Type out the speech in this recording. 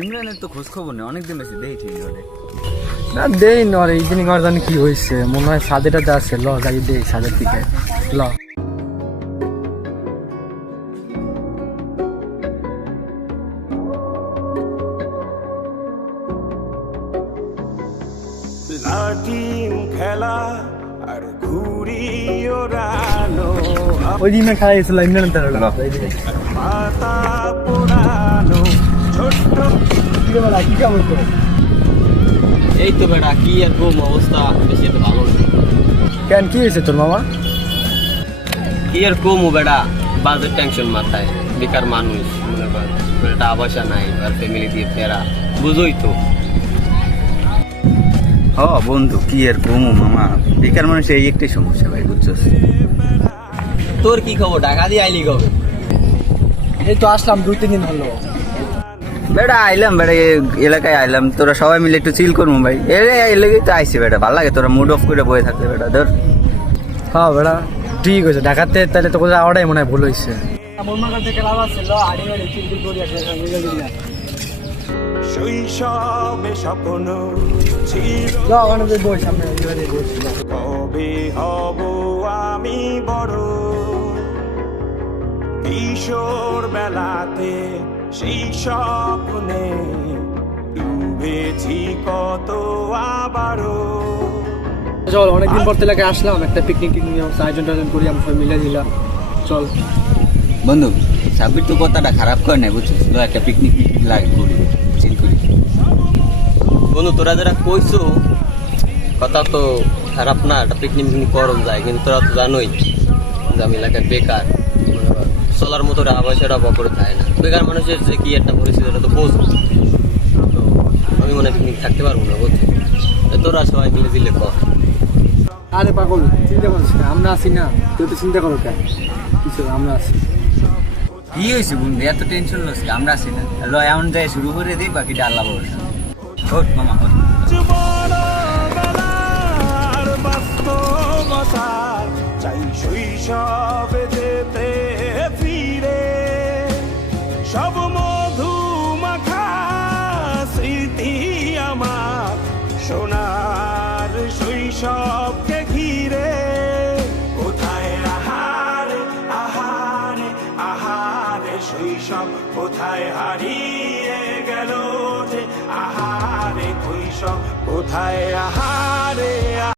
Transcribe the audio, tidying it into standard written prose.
ইমরানের তো খোঁজ খবর নেই, অনেকদিন বেশি দেখি ওরে। না দেই নর এই দিন আর জানি কি হয়েছে, মনে হয় সাদেটা যাচ্ছে। ল যাই দেই সাদের দিকে ল। লাটিম খেলা আর ঘুড়ি ওড়ানো, ওই দিন খেলা গেছিল ইমরানের তার পাতা পোড়ানো, ছোট্ট কি কেমন করে? এই তো বেটা, কি আর ঘুম অবস্থা, বেশি তো ভালো না। কেন কি হয়েছে তোর মামা? কি আর কমু বেটা, বাজেট টেনশন মাথায়, বেকার মানুষ, মনে কর টাকা পয়সা নাই, আর ফ্যামিলি দিয়ে ফেরা, বুঝোই তো। হ বন্ধু, কি আর কমু মামা, বেকার মানুষের এই একটাই সমস্যা ভাই, বুঝছস? তোর কি খবর, ঢাকা দিয়ে আইলি কবে? এই তো আসলাম 2-3 দিন হলো। বেটা আইলাম, বেটা এলাকায় আইলাম, তোরা সবাই মিলে একটু চিল করবো ভাই। এলাকায় তো আইসি বেটা, ভালো লাগে তোরা মুড অফ করে বয়ে থাকলে বেটা। ধর হ্যাঁ বেড়া ঠিক হয়েছে, ঢাকাতে তাহলে তো কোথাও যাওয়াটাই মনে হয় ভুল হয়েছে। মনমার থেকে লাভ আছে, ল আড়ি বাড়ি চিন্তি করি আসলে শৈশবে স্বপ্ন ছিল, ল ওখানে যে বই সামনে কবে হব আমি বড়, কিশোর বেলাতে সেই স্বপ্নে ডুবেছি কত আবারও। চল অনেকদিন পর তেলাকে আসলাম, একটা পিকনিক আয়োজন টায়োজন করি, আমরা সবাই মিলে দিলাম। চল বন্ধু, সাব্বির তো কথাটা খারাপ করে নাই, বুঝছিস? তো একটা পিকনিক লাগে করি, চিল করি। বন্ধু তোরা যারা কইছো কথা তো খারাপ না, একটা পিকনিক পিকনিক করন যায়, কিন্তু তোরা তো জানোই যে আমি এলাকায় বেকার, চলার মতো টাকা পয়সাটা বকরে থাকে না। বেকার মানুষের যে কি একটা পরিস্থিতি ওটা তো বোঝ। তো আমি মনে হয় পিকনিক থাকতে পারবো না, বুঝছি? তোরা সবাই মিলে দিলে কর। আরে পাগল, চিন্তা করিস না, আমরা আছি না, তুই তো চিন্তা করো কেন, কিছু আমরা আছি। কি হয়েছে বন্ধু, এত টেনশন লস? আমরা আছি না, ল এমন যায় শুরু করে দিই, বাকিটা আল্লাহ ভরসা। হোক মামা হোক। বড়বেলার বাস্তবতা চাই শৈশব